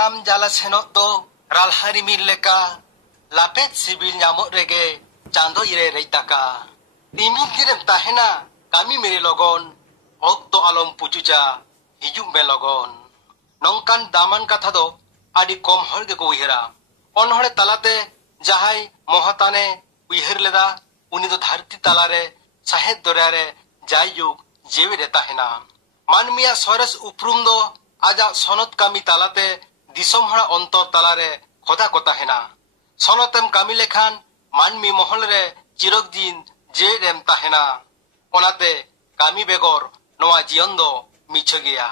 janam jala senok do ralhari mil leka lapet sibil nyamuk rege chando ire reitaka timin kirem tahena kami mere logon okto alom pujuja hijum be logon nongkan daman katha do adi kom hor ge ko uhera onhore talate jahai mohatane uher leda uni do dharti talare sahet dorare jayuk jewi re tahena manmiya sores uprum do aja sonot kami talate disom hora ontor talare khoda ko tahena sonotem kami lekhan manmi mohol re chirok din jerem tahena onate kami begor noa jiyon do micho geya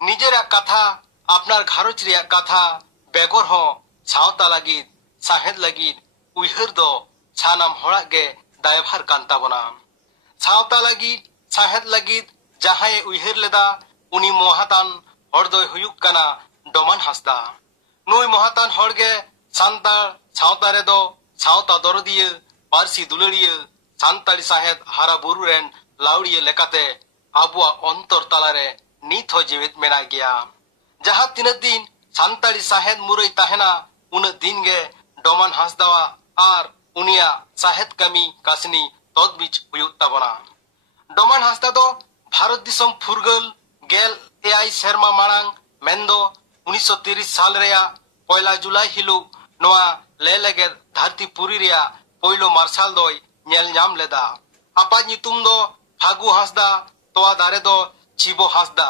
nijera katha apnar gharoch reya katha begor ho sawta lagid sahed lagid uihar do sanam horak ge daibhar kan tabona sawta lagid sahed lagid jahaye uihar leda uni mohatan hordoy huyuk kana doman hasda nui mohatan horge santal sawta redo sawta dorodiye parsi dulariye santali sahed hara buru ren lauriye lekate abua ontor talare nit ho jewit mena geya jaha tinat din santali sahed murai tahena una din ge doman hasdawa ar unia sahed kami kasni todbich huyuk tabona doman hasda do bharat disam furgal gel ai serma marang mendo 1930 साल रेया पहला जुलाई हिलु नोआ लेलेगे धरती पुरी रेया पोइलो martial दोय nail नाम लेदा आपा नितुम दो फागु हासदा तोआ दारे दो चिबो हासदा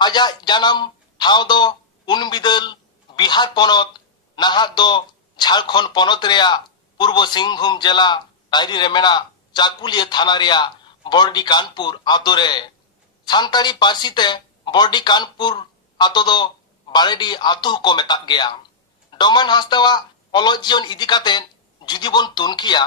आजा जानम ठाव दो उनबिदल बिहार पनत नाहा दो झारखंड पनत रेया पूर्व सिंहभूम जिला दायरी रेमेना चाकुलिया थाना रेया बर्डी कानपुर आदोरे सान्ताड़ी पारसीते बर्डी कानपुर आतो दो बारेडी आतो को मेता गया डोमान हासदावा ओलोजियन इदिकाते जुदी बन तुनखिया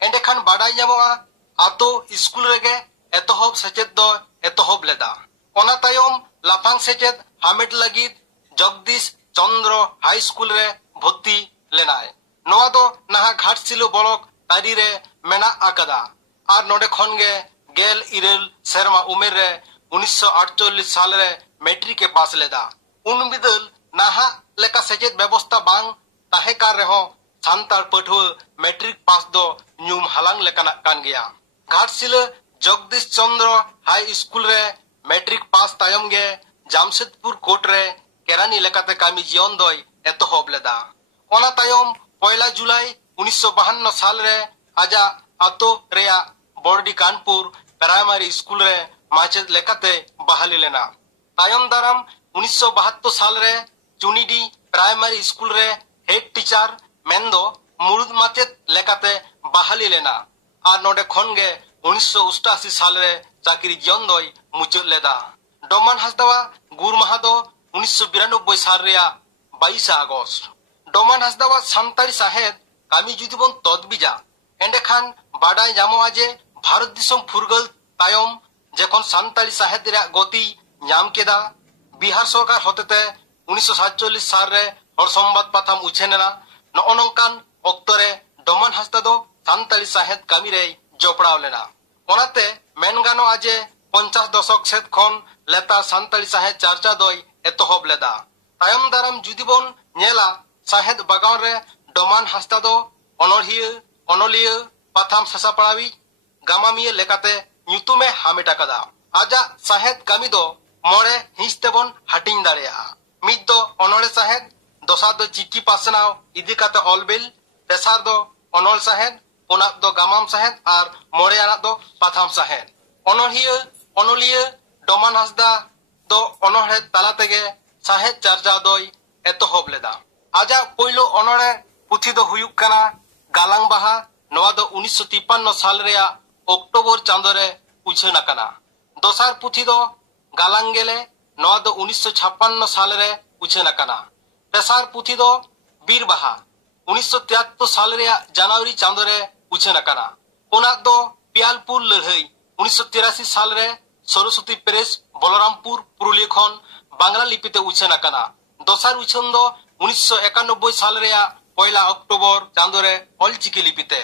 एंडेखान बाडाई जामोआ आतो स्कूल रेगे एतोहब सेचेद दो एतोहब लेदा ओना तायम लाफांग सेचेद हामेड लगिद जगदीश चंद्र हाई स्कूल रे भर्ती लेनाय नोआ दो नाहा घाटसिलु ब्लॉक तारी रे मेना आकादा आर नोडे खनगे गेल इरेल सेरमा उमेर रे 1948 साल रे मैट्रिक के पास लेदा उन बिदल नाहा लेका सेचेद व्यवस्था बांग ताहेकार रेहो सान्ताल पठुआ मैट्रिक पास दो न्यूम हालांग लेकाना कान गया घाटसिल जगदीश चंद्र हाई स्कूल रे मैट्रिक पास तायम गे जामशेदपुर कोर्ट रे केरानी लेकाते कामी जीवन दोय एतोहब लेदा ओना तायम पहला जुलाई 1952 साल रे आजा आतो रेया बर्डी कानपुर प्राइमरी स्कूल रे माचेद लेकाते बहाली लेना तायम दाराम 1972 साल रे चुनिडी प्राइमरी स्कूल रे हेड टीचर मेंदो मुरुद माचेद लेकाते बहाली लेना आर नोडे खनगे 1988 साल रे चाकरी जीवन दोय मुचुद लेदा डोमान हासदावा गुर माहा दो 1992 साल रेया 22 अगस्त डोमान हासदावा सान्ताड़ी साहेद कामी जुदी बन तदबिजा एंडेखान बाडाय जामोआ जे भारत दिसम फुरगल तायम जेखन सान्ताड़ी साहेद रे गति नाम केदा बिहार सरकार होतेते 1947 साल रे हर संबाद पाथाम उछेनेना नअनंकान अक्तरे डोमान हासदा दो सान्ताड़ी साहेद कामी रे जपड़ाव लेना ओनाते मेन गानो आजे 50 दशक सेद खन लेता सान्ताड़ी साहेद चर्चा दोय एतोहब लेदा तायम दाराम जुदी बन नेला साहेद बागान रे डोमान हासदा दो अनरहिया अनलिया पाथाम सासापड़ावी गामामिया लेकाते ᱧᱩᱛᱩᱢᱮ ᱦᱟᱢᱮᱴ ᱟᱠᱟᱫᱟ ᱟᱡᱟᱜ ᱥᱟᱦᱮᱫ ᱠᱟᱹᱢᱤ ᱫᱚ ᱢᱚᱬᱮ ᱦᱤᱸᱥ ᱛᱮᱵᱚᱱ ᱦᱟᱹᱴᱤᱧ ᱫᱟᱲᱮᱭᱟᱜᱼᱟ ᱢᱤᱫ ᱫᱚ ᱚᱱᱚᱬᱦᱮ ᱥᱟᱦᱮᱫ ᱫᱚᱥᱟᱨ ᱫᱚ ᱪᱤᱠᱤ ᱯᱟᱥᱱᱟᱣ ᱤᱫᱤ ᱠᱟᱛᱮ ᱚᱞᱵᱤᱞ ᱛᱮᱥᱟᱨ ᱫᱚ ᱚᱱᱚᱞ ᱥᱟᱦᱮᱫ ᱯᱩᱱᱟᱜ ᱫᱚ ᱜᱟᱢᱟᱢ ᱥᱟᱦᱮᱫ ᱟᱨ ᱢᱚᱬᱮ ᱟᱱᱟᱜ ᱫᱚ ᱯᱟᱛᱷᱟᱢ ᱥᱟᱦᱮᱫ ᱚᱱᱚᱬᱦᱤᱭᱟᱹ ᱚᱱᱚᱞᱤᱭᱟᱹ ᱰᱚᱢᱟᱱ ᱦᱟᱸᱥᱫᱟ ᱫᱚ ᱚᱱᱚᱬᱦᱮ ᱛᱟᱞᱟ ᱛᱮᱜᱮ ᱥᱟᱦᱮᱫ ᱪᱟᱨᱪᱟᱣ ᱫᱚᱭ ᱮᱛᱚᱦᱚᱵ ᱞᱮᱫᱟ ᱟᱡᱟᱜ ᱯᱳᱭᱞᱳ ᱚᱱᱚᱬᱦᱮ ᱯᱩᱛᱷᱤ ᱫᱚ ᱦᱩᱭᱩᱜ ᱠᱟᱱᱟ गालांग बाहा नवा दो 1953 साल रेया अक्टोबर चांदो रे उछान आकाना दोसार पुथी दो गालांगेले नवा दो 1956 साल रे उछान आकाना तेसार पुथी दो बीर बाहा 1973 साल रेया जनवरी चांदो रे उछान आकाना पुना दो पियालपुर लड़ाई 1983 साल रे सरस्वती प्रेस बलरामपुर पुरुलिया खन बांग्ला लिपिते उछान आकाना दोसार उछान दो 1991 साल रेया पहला अक्टोबर चांदो रे ऑलचिकी लिपिते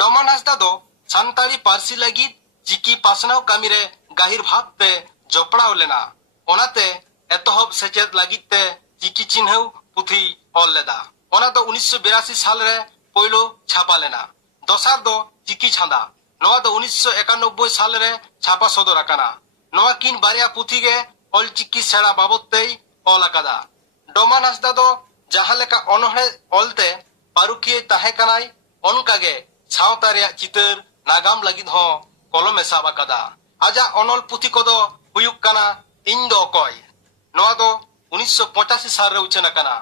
डोमान हांसदा दो सान्ताड़ी पारसी लगी चिकी पासनाव कामी रे गाहिर भाबते जपड़ाव लेना ओनाते एतहब सेचेद लगिते चिकी चिन्हव पुथी ऑल लेदा ओना दो 1982 साल रे पोइलो छापा लेना दोसार दो चिकी छांदा नवा दो 1991 साल रे छापा सदर आकाना नवा किन बारिया पुथी गे ऑल चिकी सेड़ा बाबत ते ऑल आकादा डोमान हासदा दो जहां लेका अनहे ऑलते पारुकिये ताहे कनाई ओनकागे सावता रे चितर नागाम लगिद हो कलमे साब आकादा आजा अनल पुथी कोदो हुयुक काना इन दो कोय नवा दो 1985 साल रे उचेना काना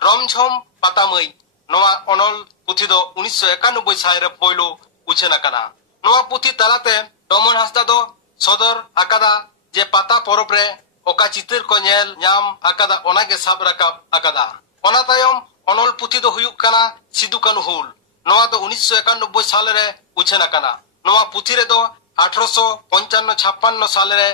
रमझम पातामई नवा अनल पुथी दो 1991 साल रे पोइलो उचेना काना नवा पुथी तालाते डोमन हासदा दो सदर आकादा जे पाता परब रे ओका चितर को नेल नाम आकादा ओनागे साब राकाब आकादा ओना तायम अनल पुथी दो हुयुक काना सिदु कानु हुल नवा दो 1991 साल रे उचेना काना नवा पुथी रे दो 1855 साल रे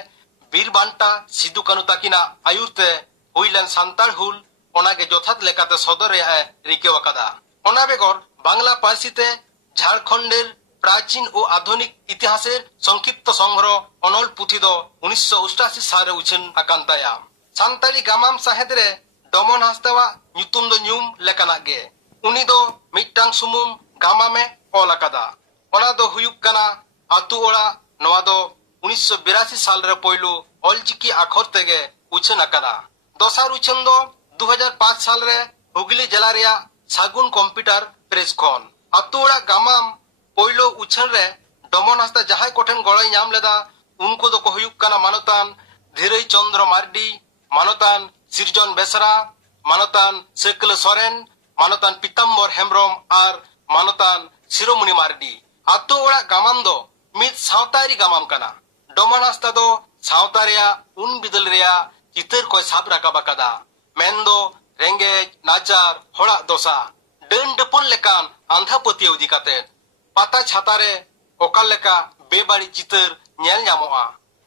बीर बांटा सिदु कानु ताकिना आयुरते हुइलेन सांतार हुल ओनागे जोथात लेकाते सदर रे रिके वकादा ओना बेगर बांग्ला पारसीते झारखंडेर प्राचीन और आधुनिक इतिहासेर संक्षिप्त संग्रह अनल पुथी दो 1988 साल रे उछेन आकांताया सांताली गामाम साहेद रे डोमन हासदावा ᱧᱩᱛᱩᱢ दो ᱧᱩᱢ लेकानाक गे उनी दो मिट्टांग सुमुम गामामे ऑल आकादा ओना दो हुयुक काना आतु ओड़ा नवा दो 1982 साल रे पोइलो ऑलचिकी आखर तेगे उछेन आकादा दोसार उछेन दो 2005 साल रे हुगली जिला रे सागुन कंप्यूटर प्रेस खन आतु ओड़ा गामाम पोइलो उछेन रे डोमन हासदा जहाय कोठेन गड़ाई नाम लेदा उनको दो को हुयुक काना मानतान धीरई चंद्र मार्डी मानतान सिरजन बेसरा मानतान सेकल सोरेन मानतान पिताम्बर हेम्ब्रम आर मानतान शिरोमणि मार्डी आतो ओड़ा गामाम दो मिद सावतारी गामाम काना डोमन हासदा दो सावतारिया उन बिदल रिया चितर को साब राकाब आकादा मेन दो रेंगेज नाचार होड़ा दोसा डन डपन लेकान आंधा पतियौ दिकाते पाता छातारे ओकाल लेका बेबाड़ी चितर नेल ᱧᱟᱢᱚᱜᱼᱟ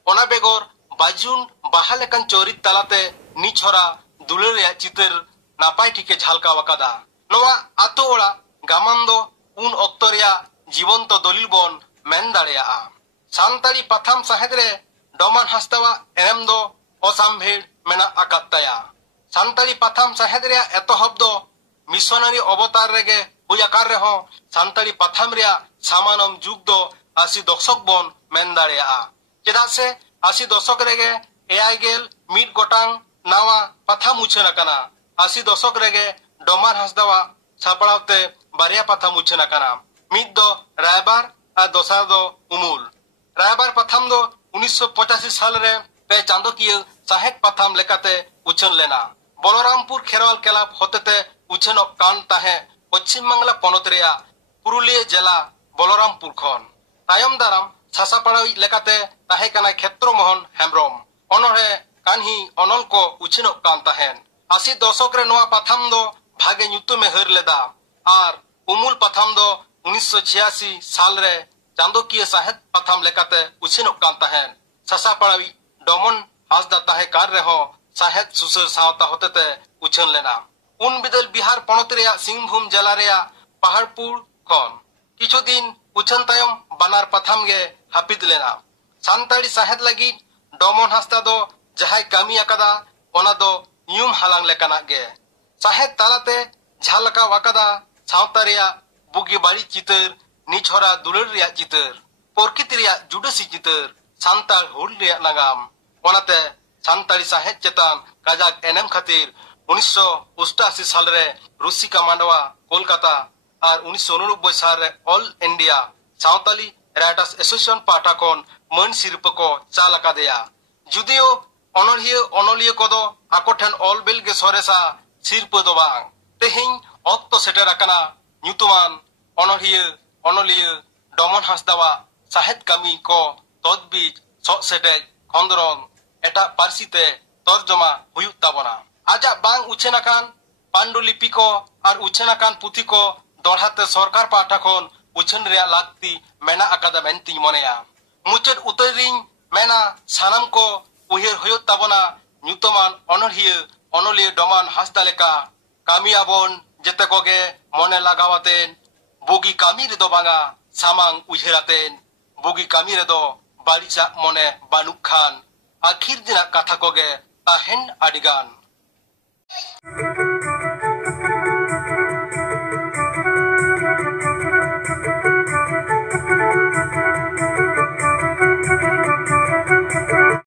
ओना बेगर बाजुन बाहा लेकान चोरित तालाते निछोरा दुलर रे चितर नापाय ठीके झालका वकादा नवा आतो ओड़ा गामाम दो उन अक्तरिया जीवंत दलिल बन मेन दाड़ेया सांताली पाथाम साहेद रे डोमान हासदावा एम दो असामभेड़ मेना आकात्ताया सांताली पाथाम साहेद रे एतहब दो मिशनरी अवतार रेगे हुयाकार रे हो सांताली पाथाम रे सामानम जुग दो 80 दशक बन मेन दाड़ेया चेदा से 80 दशक रेगे एआई गेल मिड गोटांग नावा पाथाम उछेन आकाना 80 दशक रेगे डोमान हासदावा छापड़ावते बारिया पाथाम उछेन आकाना मिद दो रायबार आ दोसार दो उमुल रायबार पाथाम दो 1985 साल रे पे चांदोकिया साहेब पाथाम लेकाते उछेन लेना बलरामपुर खेरवाल क्लाब होतेते उछेन कान ताहे पश्चिम बांगला पनत रेया पुरुलिया जिला बलरामपुर खन तायम दाराम सासापाड़ाई लेकाते ताहे काना क्षेत्र मोहन हेम्ब्रम अनहे कान्ही अनल को उछेन कान ताहेन 80 दशक रे नवा पाथाम दो भागे ᱧᱩᱛᱩᱢᱮ हर लेदा आर उमुल पाथाम दो 1986 साल रे चांदोकिया साहेब पाथाम लेकाते उछेन कान ताहेन सासापाड़ाई डोमन हासदा ताहे कार रे हो साहेब सुसर सावता होतेते उछेन लेना उन बिदल बिहार पनत रे सिंहभूम जिला रे पहाड़पुर खन किछु दिन उछेन तायम बानार पाथाम गे हापिद लेना सांताड़ी साहेद लगी डोमन हासदा दो जहाय कामी आकादा ओना दो ᱧᱩᱢ हालांग लेकाना गे साहेद तालाते झालका वाकादा सावता रेया बुगी बाड़ी चितर निछोरा दुलर रेया चितर प्रकृति रेया जुडसी चितर सांताल हुल रेया नागाम ओनाते सांताड़ी साहेद चेतान काजाक एनएम खातिर 1988 साल रे रुसिका मांडवा कोलकाता और 1989 साल रे ऑल इंडिया सावताली राइटर्स एसोसिएशन पाटा कोन मन सिरप को चाल आकादेया जुदियो अनलिया अनलिया कोदो आकोठेन ऑल बिल गे सोरेसा सिरप दो बांग तेहिं ऑक्तो सेटर आकाना ᱧᱩᱛᱩᱢᱟन अनलिया अनलिया डोमन हासदावा साहेद कामी को तदबीज सो सेटे खंदरन एटा पारसीते तर्जमा हुयुक ताबना आजा बांग उछेनाकान पांडुलिपि को और उछेनाकान पुथी को दोड़हाते सरकार पाटा खन उछेन रे लागती मेना आकादा मेनती मनेया मुचेद उतरिंग मेना सानाम को उहिर हुयुक ताबना ᱧᱩᱛᱩᱢᱟन अनलिया अनलिया डोमान हासदा लेका कामियाबन जेते कोगे मने लगावातेन बुगी कामी रे दो बांगा सामांग उहिरातेन बुगी कामी रे दो बालिचा मने बानुक खान आखिर दिना कथा कोगे ताहेन आडिगान